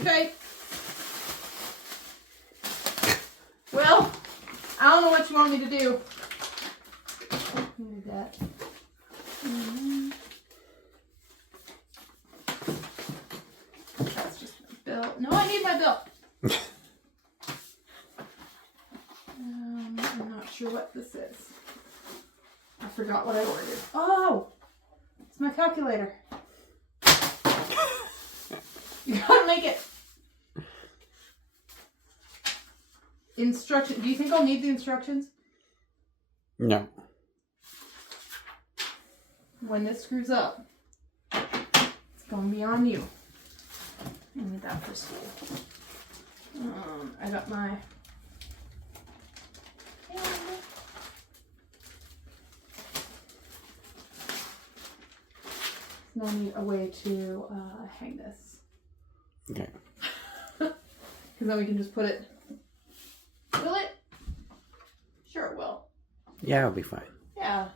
Okay. Well, I don't know what you want me to do. Need that. That's just my bill. No, I need my bill. I'm not sure what this is. I forgot what I ordered. Oh! It's my calculator. You gotta make it. Instruction. Do you think I'll need the instructions? No. When this screws up, it's gonna be on you. I need that for school. I got my. No need a way to hang this. Okay. Because then we can just put it. Will it? Sure it will. Yeah, it'll be fine. Yeah.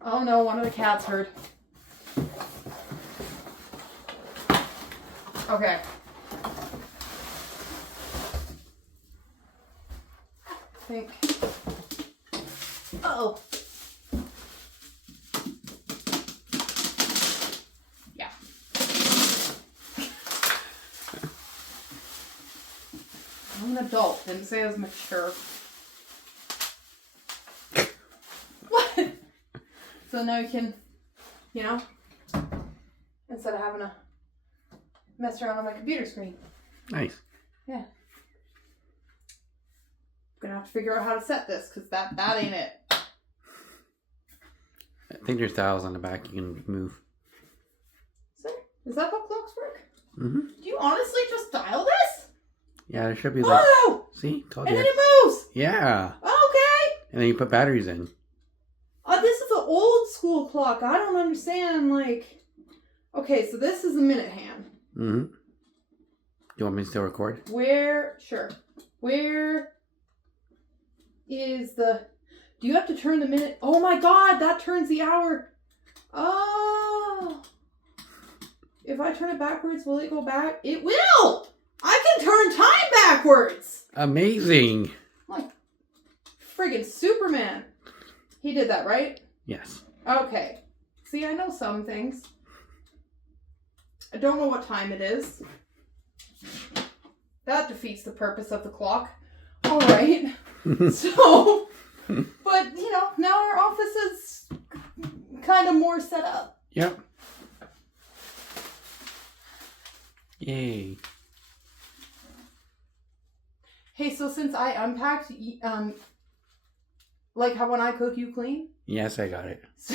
Oh no, one of the cats heard. Okay. I think. Uh-oh. Yeah. I'm an adult. Didn't say I was mature. What? So now you can, you know, instead of having to mess around on my computer screen. Nice. Yeah. I'm gonna have to figure out how to set this because that ain't it. I think there's dials on the back you can move. Is that how clocks work? Mm-hmm. Do you honestly just dial this? Yeah, there should be like... Oh! See? Told And you. then it moves! Yeah. Okay! And then you put batteries in. This is an old school clock. I don't understand, like... Okay, so this is a minute hand. Mm-hmm. Do you want me to still record? Sure. Where is the... Do you have to turn the minute? Oh my god, that turns the hour. Oh. If I turn it backwards, will it go back? It will! I can turn time backwards! Amazing! Like, friggin' Superman. He did that, right? Yes. Okay. See, I know some things. I don't know what time it is. That defeats the purpose of the clock. All right. So, but, you know, now our office is kind of more set up. Yep. Yay. Hey, so since I unpacked, like how when I cook, you clean? Yes, I got it. So